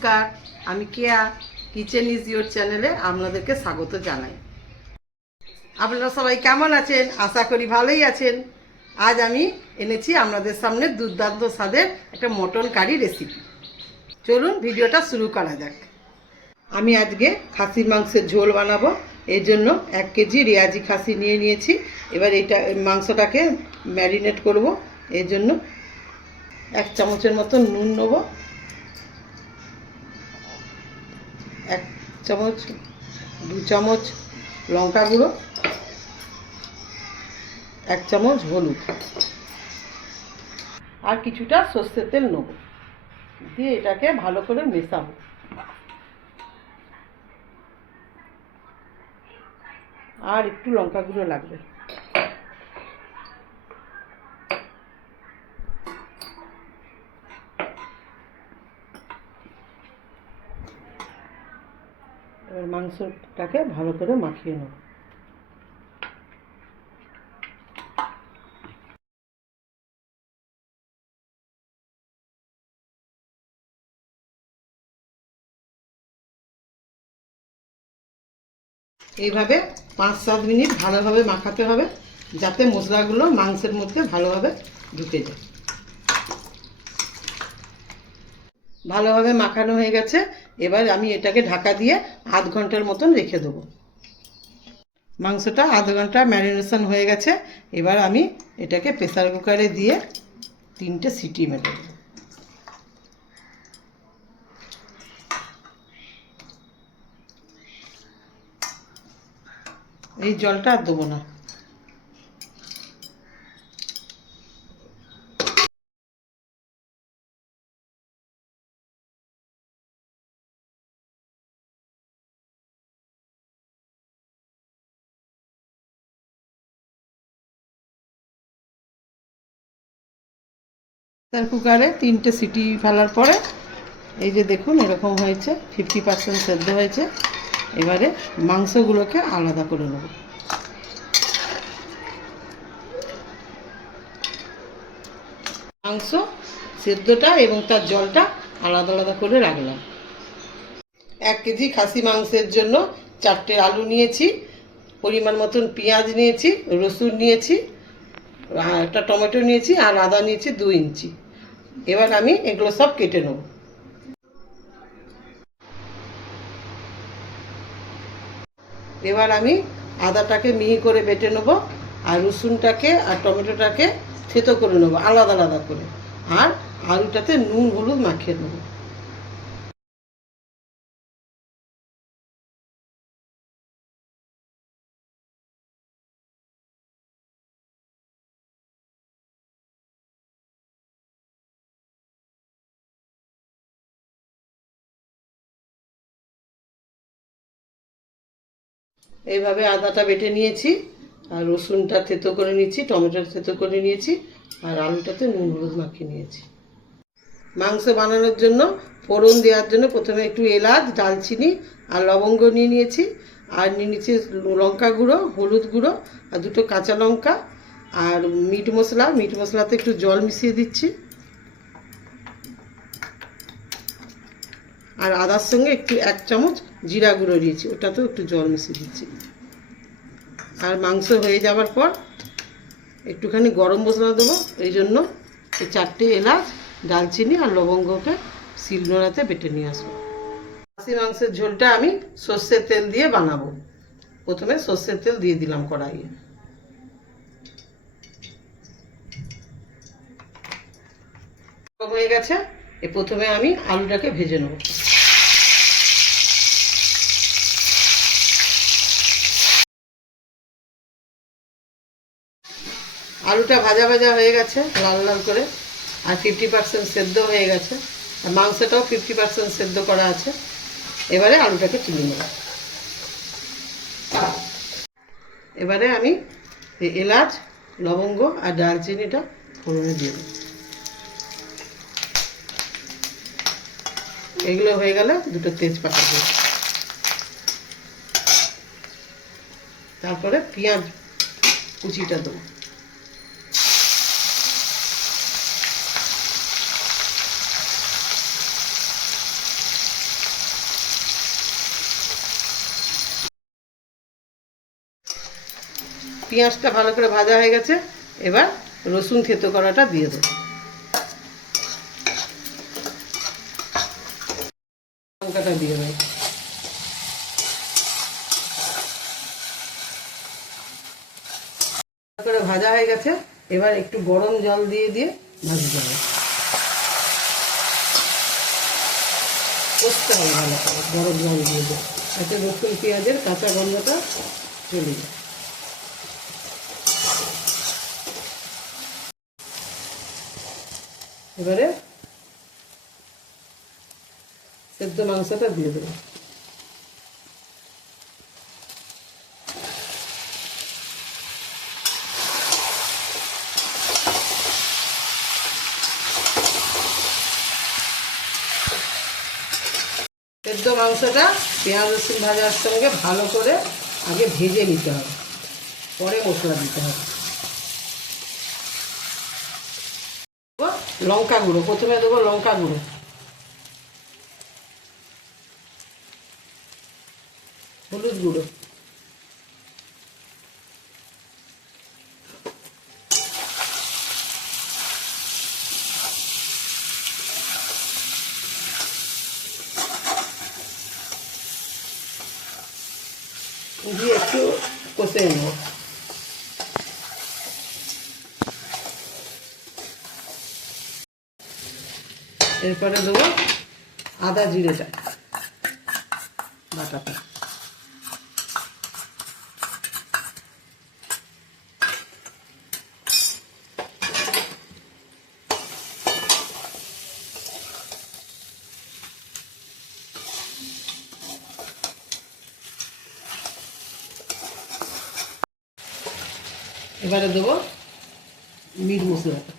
নমস্কার, আমি কেয়া kitchen is your চ্যানেলে আপনাদেরকে স্বাগত জানাই। আপনারা সবাই কেমন আছেন? আশা করি ভালোই আছেন। আজ আমি এনেছি আপনাদের সামনে দুর্দান্ত স্বাদের একটা মটন কারি রেসিপি। চলুন ভিডিওটা শুরু করা যাক। আমি আজকে খাসির মাংসের ঝোল বানাবো। এর জন্য 1 কেজি রেয়াজি খাসি নিয়েছি। এবার এটা মাংসটাকে ম্যারিনেট করব। এর জন্য 1 চামচের মতো নুন নেব, 1 চামচ 2 চামচ লঙ্কা গুঁড়ো, 1 চামচ হলুদ আর কিছুটা সর্ষের তেল নেব, দিয়ে এটাকে ভালো করে মেশাবো। আর একটু লঙ্কা গুঁড়ো লাগবে। এবার মাংসটাকে ভালো করে মাখিয়ে নেব। এইভাবে 5-7 মিনিট ভালোভাবে মাখাতে হবে, যাতে মশলাগুলো মাংসের মধ্যে ভালোভাবে ঢুকে যায়। ভালোভাবে মাখানো হয়ে গেছে। এবার আমি এটাকে ঢাকা দিয়ে আধ ঘন্টার মতন রেখে দেবো। মাংসটা আধ ঘন্টা ম্যারিনেশন হয়ে গেছে। এবার আমি এটাকে প্রেসার কুকারে দিয়ে 3টে সিটি মেরে দেবো। এই জলটা আর দেবো না। প্রেসার কুকারে 3টে সিটি ফেলার পরে এই যে দেখুন এরকম হয়েছে, 50% সেদ্ধ হয়েছে। এবারে মাংসগুলোকে আলাদা করে নেব। মাংস সেদ্ধটা এবং তার জলটা আলাদা আলাদা করে রাখলাম। 1 কেজি খাসি মাংসের জন্য 4টে আলু নিয়েছি, পরিমাণ মতন পেঁয়াজ নিয়েছি, রসুন নিয়েছি, একটা টমেটো নিয়েছি আর আদা নিয়েছি 2 ইঞ্চি। এবার আমি এগুলো সব কেটে নেব। এবার আমি আদাটাকে মিহি করে বেটে নেব, আর রসুনটাকে আর টমেটোটাকে থেতো করে নেব আলাদা আলাদা করে, আর আলুটাতে নুন হলুদ মাখিয়ে নেব। এইভাবে আদাটা বেটে নিয়েছি, আর রসুনটা থেতো করে নিয়েছি, টমেটোটা থেতো করে নিয়েছি, আর আলুটাতে নুন হলুদ মাখিয়ে নিয়েছি। মাংস বানানোর জন্য ফোড়ন দেওয়ার জন্য প্রথমে একটু এলাচ, দালচিনি আর লবঙ্গ নিয়ে নিয়েছি, আর নিয়ে নিয়েছি লঙ্কা গুঁড়ো, হলুদ গুঁড়ো আর 2টো কাঁচা লঙ্কা, আর মিট মশলাতে একটু জল মিশিয়ে দিচ্ছি, আর আদার সঙ্গে একটু 1 চামচ জিরা গুঁড়ো দিয়েছি, ওটাতেও একটু জল মিশিয়ে দিচ্ছি। আর মাংস হয়ে যাওয়ার পর একটুখানি গরম মশলা দেবো। এই জন্য এই 4টে এলাচ, দালচিনি আর লবঙ্গকে শিলনোড়াতে বেটে নিয়ে আসবো। খাসি মাংসের ঝোলটা আমি সর্ষের তেল দিয়ে বানাবো। প্রথমে সর্ষের তেল দিয়ে দিলাম কড়াইয়ে। গরম হয়ে গেছে। প্রথমে আমি আলুটাকে ভেজে নেব। আলুটা ভাজা ভাজা হয়ে গেছে লাল লাল করে, আর 50% সেদ্ধ হয়ে গেছে, আর মাংসটাও 50% সেদ্ধ করা আছে। এবারে আলুটাকে তুলে নেব। এবারে আমি এলাচ, লবঙ্গ আর দারচিনিটা ফোড়নে দিয়ে দেব। এগুলো হয়ে গেলে 2টো তেজপাতা দেব। তারপরে পেঁয়াজ কুচিটা দেবো। পেঁয়াজটা ভালো করে ভাজা হয়ে গেছে, এবার রসুন থেতো করাটা দিয়ে দেবো। লঙ্কাটা দিয়ে দেবো। করে ভাজা হয়ে গেছে, এবার একটু গরম জল দিয়ে দিয়ে ভাজতে হবে, কষতে হবে ভালো করে, গরম জল দিয়ে দেবো, যাতে রসুন পেঁয়াজের কাঁচা গন্ধটা চলে যায়। এবারে সেদ্ধ মাংসটা দিয়ে দেবো। সেদ্ধ মাংসটা পেঁয়াজ রসুন ভাজার সঙ্গে ভালো করে আগে ভেজে নিতে হবে, পরে মশলা দিতে হবে। লঙ্কা গুঁড়ো, প্রথমে দেবো লঙ্কা গুঁড়ো, হলুদ গুঁড়ো, দিয়ে একটু কষে নেব। এরপরে দেবো আদা জিরেটা বাটাটা, এবারে দেবো মিট মশলাটা,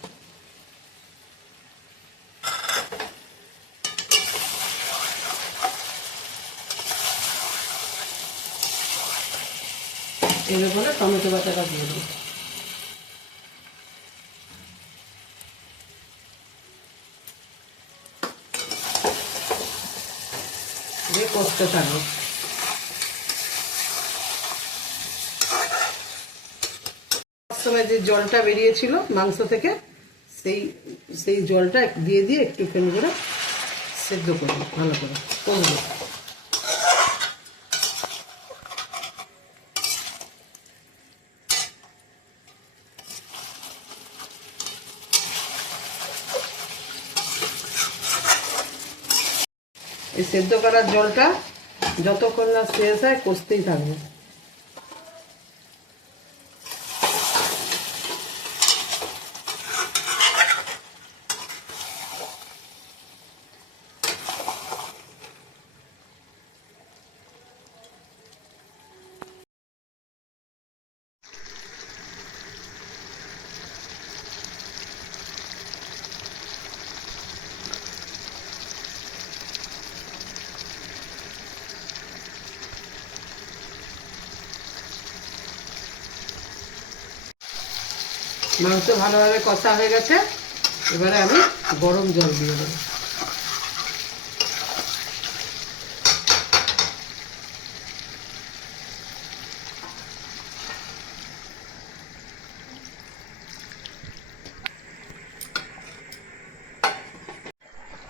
এরপরে টমেটো বাটাটা দিয়ে দেবো, দিয়ে কষতে থাকবো। সময় যে জলটা বেরিয়েছিল মাংস থেকে, সেই সেই জলটা দিয়ে দিয়ে একটুখানি করে সেদ্ধ করবো, ভালো করে কষবো। এই সেদ্ধ করার জলটা যতক্ষণ না শেষ হয় কষতেই থাকবে। মাংস ভালোভাবে কষা হয়ে গেছে, এবারে আমি গরম জল দিয়ে দেবো।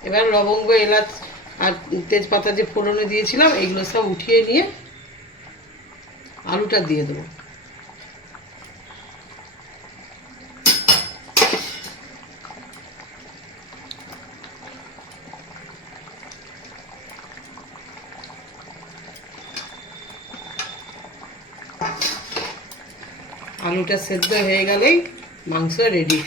এবার লবঙ্গ এলাচ আর তেজপাতা যে ফোড়নে দিয়েছিলাম এইগুলো সব উঠিয়ে নিয়ে আলুটা দিয়ে দেবো। আলুটা সেদ্ধ হয়ে গেলেই মাংস রেডি।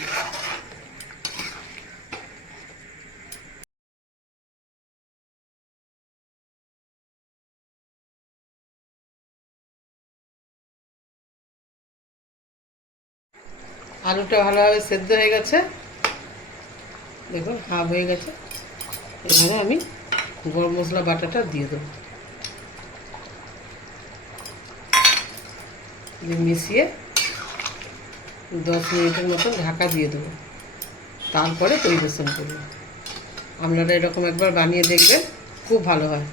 আলুটা ভালোভাবে সেদ্ধ হয়ে গেছে, দেখুন হাফ হয়ে গেছে। এবারে আমি গরম মশলা বাটাটা দিয়ে দেবো, দিয়ে মিশিয়ে 10 মিনিটের মতন ঢাকা দিয়ে দেবো, তারপরে পরিবেশন করব। আপনারা এরকম একবার বানিয়ে দেখবেন, খুব ভালো হয়।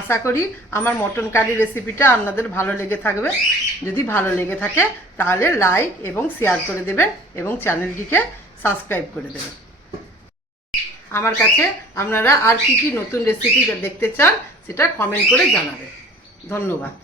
আশা করি আমার মটন কারি রেসিপিটা আপনাদের ভালো লেগে থাকবে। যদি ভালো লেগে থাকে তাহলে লাইক এবং শেয়ার করে দেবেন এবং চ্যানেলটিকে সাবস্ক্রাইব করে দেবেন। আমার কাছে আপনারা আর কি কি নতুন রেসিপি দেখতে চান সেটা কমেন্ট করে জানাবেন। ধন্যবাদ।